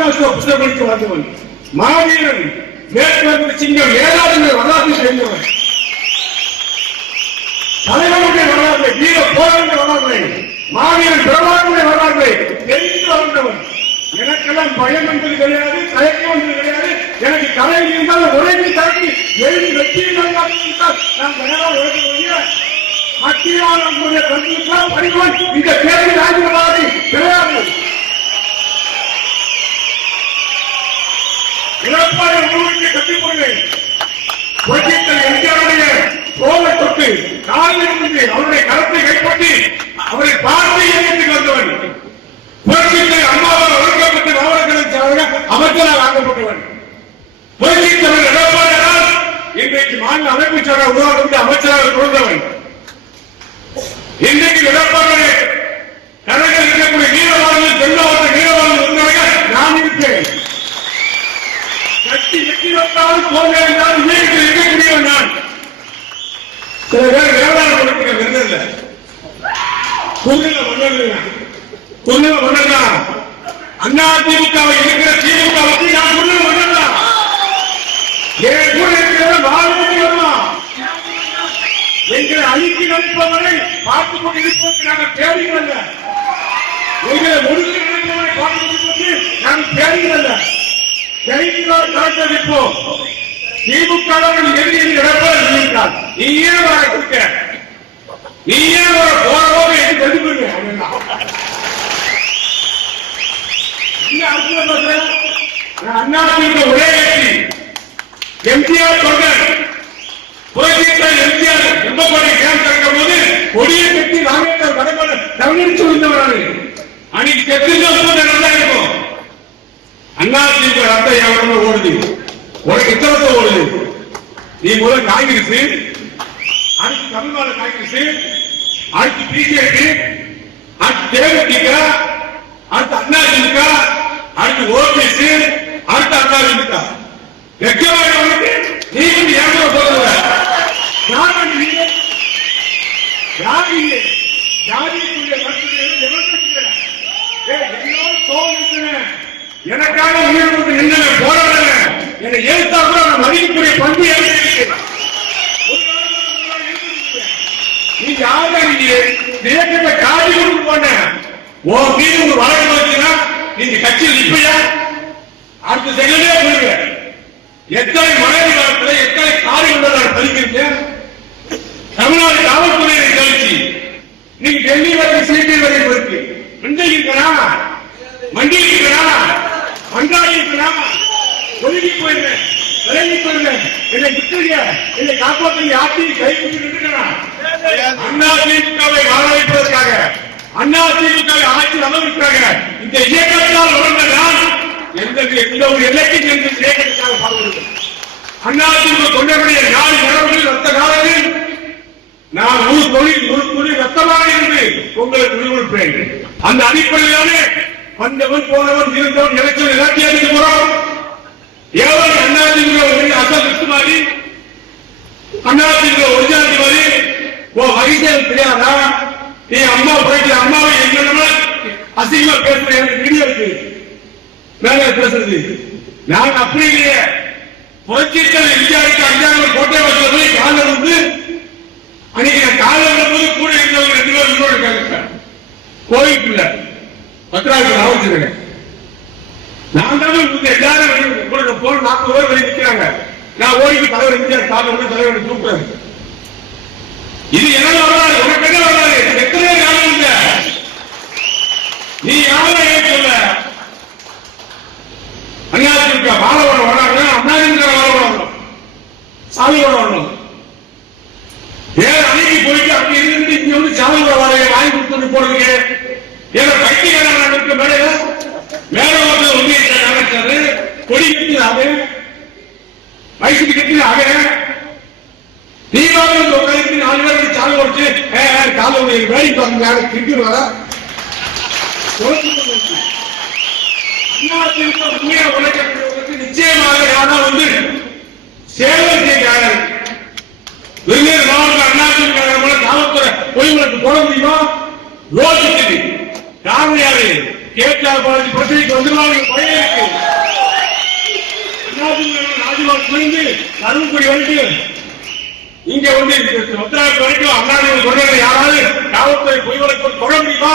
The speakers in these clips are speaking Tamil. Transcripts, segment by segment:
மகாராஷ்டிரா புத்தகம் படித்து வந்தவன், மாவீரன், மேற்கு சிங்கம், ஏதாவது வரலாற்று சேர்ந்தவன், தலைவனுடைய வரலாற்றை, வீர போராட்ட வரலாற்றை, மாவீரன் பிரபாகரனுடைய வரலாற்றை தெரிந்து வாழ்ந்தவன். எனக்கெல்லாம் பயம் என்பது கிடையாது, தயக்கம் என்பது கிடையாது. எனக்கு கலை இருந்தால் உரையை தாக்கி எழுதி வெற்றியை நான் தயாராக உழைக்க மத்தியான கருத்துக்கெல்லாம் படிவன் இந்த தேர்தல் ராஜ்யவாதி கிடையாது. இழப்பாக உருவத்தை கட்டிக்கொண்டேன். எம்ஜிஆருடைய தோலை தொட்டு காலிலிருந்து அவருடைய கருத்தை கைப்பற்றி அவரை பார்த்து இயக்கத்துக்கு வந்தவன். புரட்சித்தலை அம்மாவால் ஒழுக்கப்பட்டு மாவட்டங்களுக்கு அமைச்சராக ஆக்கப்பட்டவன். புரட்சித்தலைவர் எடப்பாடியால் இன்றைக்கு மாநில அமைப்பு சாரா உருவாக்கப்பட்டு அமைச்சராக கொடுத்தவன். இன்றைக்கு எடப்பாடி கணக்கில் இருக்கக்கூடிய நீரவாளர்கள் தென்னாவட்ட நீரவாளர்கள் இருந்தார்கள். நான் இருப்பேன். கட்சி வெற்றி வந்தாலும் தோல்வி இருந்தாலும் இயக்கத்தில் இருக்கக்கூடியவன் நான். சில பேர் வேளாண் கொடுக்கிற விருந்தில்ல குறுநில மன்னர்கள் அண்ணா திமுகவை இருக்கிற திமுகவுக்கு நான் குறுநில மன்னர்கள் என் கூட இருக்கிற வாழ்க்கை வரலாம். எங்களை அழித்து நினைப்பவரை பார்த்துக் கொண்டு இருப்பதற்கு நாங்கள் தேடிகள். எங்களை முடிவு நினைப்பவரை பார்த்துக் கொண்டிருப்பதற்கு நாங்கள் தேடிகள். கைதிகளால் காட்டளிப்போம். திமுக எதிரில் நடப்பது இருக்கிறார். நீ ஏன் வர கொடுக்க, நீ ஏன் வர போறவோம் என்று தெரிஞ்சுக்கொள்ளுங்க. அண்ணா திமுக ஒரே கட்சி. எம்ஜிஆர் தொண்டர் எம்ஜிஆர் எம்பப்பாடி கேம் திறக்கும் போது கொடியை கட்டி ராமேஸ்வரம் கடற்கரை தமிழிச்சு விழுந்தவரான அன்னைக்கு செத்து நல்லா இருக்கும். அண்ணா திமுக ரத்த எவ்வளவு ஓடுது, உனக்கு எத்தனை ஓடுது? நீ முதல் காங்கிரஸ், அடுத்து தமிழ்நாடு காங்கிரஸ், அடுத்து பிஜேபி, அடுத்து தேமுதிக, அடுத்து அண்ணா திமுக, அடுத்து ஓபிஎஸ், அடுத்து அண்ணா திமுக. வெக்கமானவனுக்கு நீ வந்து ஏமா சொல்லுங்க? எனக்காக உயிர் கொடுத்து நின்று போராடுறேன். என்னை எழுத்தா கூட மதிக்கக்கூடிய பண்பு இருக்கு. நீ யாரு இயக்கத்தை காதி கொடுத்து போன உன் மீது ஒரு வழக்கு வச்சுன்னா நீங்க கட்சியில் நிற்பையா? அடுத்த செகண்டே போயிருங்க. எத்தனை மனைவி காலத்தில் எத்தனை காரியங்கள் நான் பதிக்கிறீங்க. தமிழ்நாடு காவல்துறையை கழிச்சு நீங்க டெல்லி வரை சிடி வரை இருக்கு. மண்டியில் இருக்கிறா, மண்டியில் இருக்கிறா, மண்டாடி இருக்கிறா, ஒதுங்கி போயிருந்தேன், விலகி போயிருந்தேன். என்னை விட்டுருங்க, என்னை காப்பாற்றி ஆட்சி கைவிட்டு அண்ணா திமுகவை வாழ வைப்பதற்காக, அண்ணா திமுகவை ஆட்சி அமைப்பதற்காக இந்த இயக்கத்தால் வளர்ந்த நான் எந்த ஒரு எல்லைக்கும் சென்று இயக்கத்திற்காக பாடுபடுகிறேன். அண்ணா திமுக கொண்டவருடைய நாள் நிலவுகளில் ரத்த காலத்தில் நான் ஒரு தொழில் ரத்தமாக இருந்து உங்களுக்கு விடுவிப்பேன். அந்த அடிப்படையிலான வந்தவன் போனவன் இருந்தவன் எலெக்ஷன் எல்லாத்தையும் போறோம். ஏவன் அண்ணா திமுக அசல் விஷ்ணுமாரி, அண்ணா திமுக ஒரிஜினாலிட்டி மாதிரி வகிச்சது தெரியாதா? நீ அம்மா போயிட்டு அம்மாவை எங்க அசிங்கமா பேசுற எனக்கு வீடியோ இருக்கு மேல பேசுறது. நாங்க அப்படி இல்லையே. புரட்சித்தலைவர் எம்ஜிஆருக்கு அஞ்சாவது கோட்டை வசதி போய் காலில் வந்து அன்னைக்கு காலில் வரும்போது கூட இருந்தவங்க 2 பேர் இன்னொரு இருக்காங்க கோயிலுக்குள்ள பத்திராவுக்கு ஆவச்சிருக்கேன். நான் தான் எல்லாரும் போன 40 பேர் வரை நிற்கிறாங்க. நான் ஓடிக்கு தலைவர் எம்ஜிஆர் காலில் தலைவரை தூக்குறேன். இது என்ன வராது, உனக்கு என்ன வராது? எத்தனை காலம் இல்ல, நீ யாரும் சொல்ல. அண்ணாதிமுக மாணவர வராங்க, அண்ணாதிமுக மாணவர சாமியோட வரணும். வேற அன்னைக்கு போயிட்டு அப்படி இருந்து இங்க வந்து சாமியோட வாழையை வாங்கி கொடுத்து போடுறீங்க. ஏன்னா பைத்தியக்காரன் இருக்க மேடையில மேல வந்து ஒன்றிய நடக்கிறது, கொடி கட்டி ஆக வயசுக்கு கட்டி ஆக தீபாவளி உட்காந்து 4 பேருக்கு சாலை உடைச்சு காலையுடைய வேலை பார்க்க கிட்டு வர உண்மையா உழைக்கிறவங்களுக்கு நிச்சயமாக யாரா வந்து சேவை செய்ய வெவ்வேறு மாவட்ட அண்ணாதிமுக காவல்துறை பொய்களுக்கு போட முடியுமா? யோசிச்சுட்டு காரணம் யாரு கேட்டார் பாலாஜி பிரச்சனைக்கு வந்துருவாங்க பயம் இருக்கு. புரிந்து தருமபுரி வரைக்கும் இங்க வந்து உத்தரவாதம் வரைக்கும் அண்ணாநகர் கொண்டு யாராவது காவல்துறை பொய் வழக்கு தொட முடியுமா?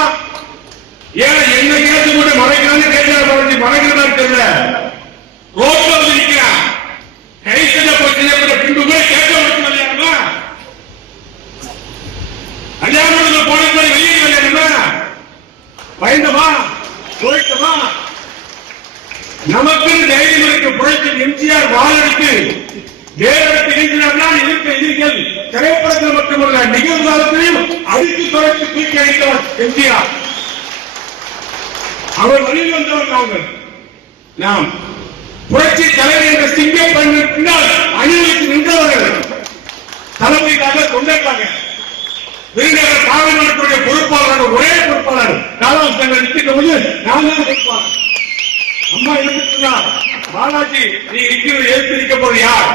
ஏன் என்ன கேட்டு கூட மறைக்கிறான்னு கேட்கிறார், மறைக்கிறதா தெரியல. ரோட்ல வந்து நிற்கிறான், கை செய்யப்பட்ட பின்பு போய் கேட்க முடியும் இல்லையா? கல்யாணம் போன வெளியே இல்லையா? பயந்தமா குறைக்கமா? நமக்கு தைரியம் இருக்க புழைக்கும் எம்ஜிஆர் வாழடித்து வேறு எதிர்கள் திரைப்படத்தில் மட்டுமல்ல நிகழ்காலத்திலையும் அடித்து துறைத்து தூக்கி அடித்தவர் எம்ஜிஆர். அவர் வழியில் வந்தவர் நாங்கள். நாம் புரட்சி தலைவர் என்ற சிங்க பெண்ணின் பின்னால் அணிவகுத்து நின்றவர்கள். தலைமைக்காக தொண்டர்களாக விருதுநகர் காவல்துறையுடைய பொறுப்பாளர், ஒரே பொறுப்பாளர் காலாவஸ்தங்கள் நிற்கின்ற போது நான் தான் பொறுப்பாளர். அம்மா எழுப்பினார், பாலாஜி நீ இருக்கிறது எழுத்து நிற்க போது யார்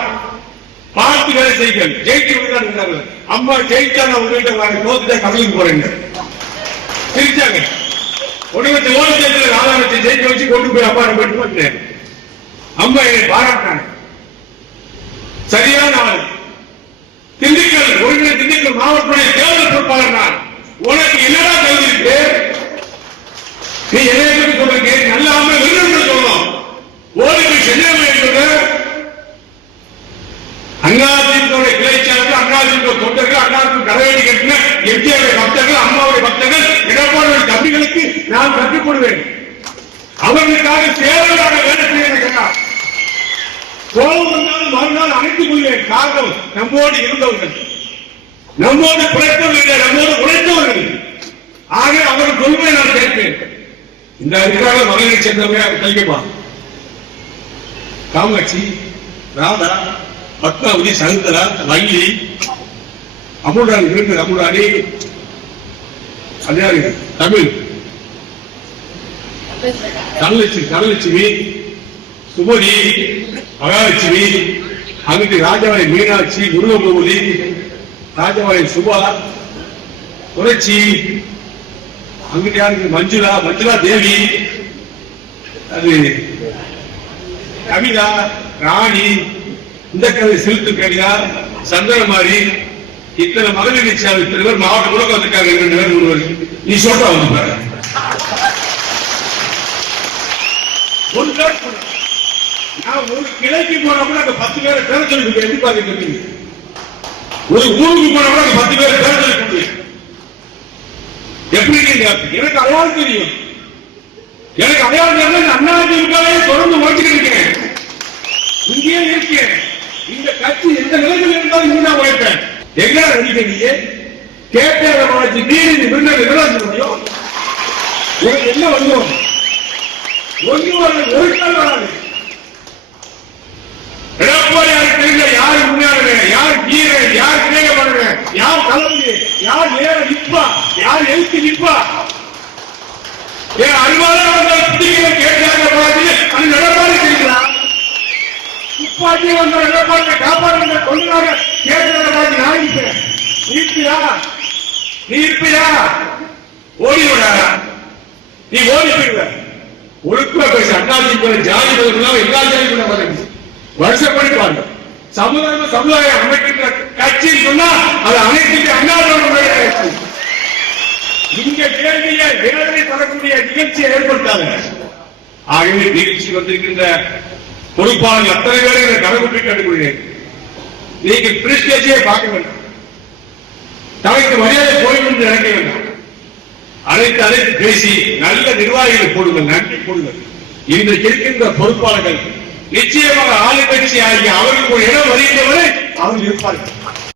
பார்த்து வேலை செய்கள் ஜெயிச்சு விடுறாங்க. அம்மா ஜெயிச்சா நான் உங்ககிட்ட தோத்துட்டா கடலுக்கு போறேங்க சிரிச்சாங்க. உடனே ஓட்டு ராதாவத்தை ஜெயிக்க வச்சு கொண்டு போய் அப்பா போயிட்டு வந்தேன். அம்மா என்னை பாராட்டாங்க. சரியான ஆள். திண்டுக்கல் ஒருங்கிணை திண்டுக்கல் மாவட்டத்துடைய தேர்தல் பொறுப்பாளர் நான். உனக்கு என்னடா தகுதி இருக்கு? நீ என்ன சொல்றீங்க? நல்லாம விருது சொல்லணும். ஓடிக்கு சென்னை என்பது அண்ணாதிமுக கிளைச்சார்கள், அண்ணாதிமுக தொண்டர்கள், அண்ணாதிமுக கடையடி கட்டின எம்ஜிஆருடைய பக்தர்கள், அம்மாவுடைய பக்தர்கள், எடப்பாடியுடைய தம்பிகளுக்கு நான் கட்டுப்படுவேன். அவர்களுக்காக சேவையாக வேலை செய்ய கோபம் வந்தாலும் மறுநாள் அணைத்துக் கொள்வேன். காரணம் நம்மோடு இருந்தவர்கள், நம்மோடு பிழைத்தவர்கள், நம்மோடு உழைத்தவர்கள். ஆக அவர் கொள்கை நான் கேட்பேன். இந்த அதிகார மகளிரை சேர்ந்தவங்க கல்விப்பா காமாட்சி, ராதா, பத்மாவதி, சகுந்தலா, வள்ளி, அமுராணி இருக்கு, அமுராணி அதையாரு தமிழ், தனலட்சுமி, சுமதி, மகாலட்சுமி, அங்கிட்டு ராஜாவாய் மீனாட்சி, முருகமூர்த்தி, ராஜாவாய் சுபா, புரட்சி, அங்கிட்டு யாருக்கு மஞ்சுளா, மஞ்சுளா தேவி, அது கவிதா, ராணி, இந்த கதை செலுத்து கவிதா, சந்திரமாரி, இத்தனை மகளிர் நிச்சயம் இத்தனை பேர் மாவட்டம் கூட வந்திருக்காங்க. 2 பேர் 3 பேர் நீ சொல்ற வந்து நான் ஒரு கிளைக்கு போனா கூட அந்த 10 பேரை பேர சொல்லி எதிர்பார்க்க. ஒரு ஊருக்கு போனா கூட 10 பேரை பேர சொல்லி எப்படி எனக்கு அடையாளம் தெரியும். எனக்கு அடையாளம் தெரியும். அண்ணாதிமுகவை தொடர்ந்து உழைச்சிட்டு இருக்கேன். இங்கேயே இருக்கேன். இந்த கட்சி எந்த நிலையில் இருந்தாலும் இங்க நான் உழைப்பேன். எங்க நடிகை கேட்டார வளர்ச்சி நீதி விருது முடியும். என்ன வந்துடும்? ஒரு நாள் வராது. எடப்பாடியார் தெரிஞ்ச யார் முன்னாடி, யார் கீரை, யார் கிரேகப்படுற, யார் கலந்து, யார் நேர நிற்பா, யார் எழுத்து நிற்பா. என் அறிவாளர் கேட்டாங்க அந்த எடப்பாடி தெரியுங்களா? துப்பாக்கி வந்த எடப்பாடி காப்பாற்ற கொள்ளாக கேட்டாங்க. நான் இருப்பேன். இருப்பியா? நீ இருப்பியா? ஓடிவிட நீ ஓடி போயிடுவ. ஒழுக்கமா பேச அண்ணாதிமுக ஜாதி எல்லா ஜாதி வருஷப்படி பாருங்க. சமுதாயம் அமைக்கின்ற கட்சின்னு சொன்னா அது அனைத்து அண்ணாதிமுக. இங்க கேள்வியை வேதனை தரக்கூடிய நிகழ்ச்சியை ஏற்படுத்தாங்க. ஆகவே நிகழ்ச்சி வந்திருக்கின்ற பொறுப்பாளர்கள் அத்தனை பேரை கணக்கு கண்டுகொள்கிறேன். நீங்கள் பிரிஸ்டேஜியை பார்க்க வேண்டாம். தனக்கு மரியாதை போய்விட்டு நினைக்க வேண்டாம். அழைத்து பேசி நல்ல நிர்வாகிகளை போடுங்கள், நன்றி போடுங்கள். இன்றைக்கு இருக்கின்ற பொறுப்பாளர்கள் நிச்சயமாக ஆளுங்கட்சி ஆகிய அவர்களுக்கு ஒரு இடம் வருகின்றவரை அவர்கள் இருப்பார்கள்.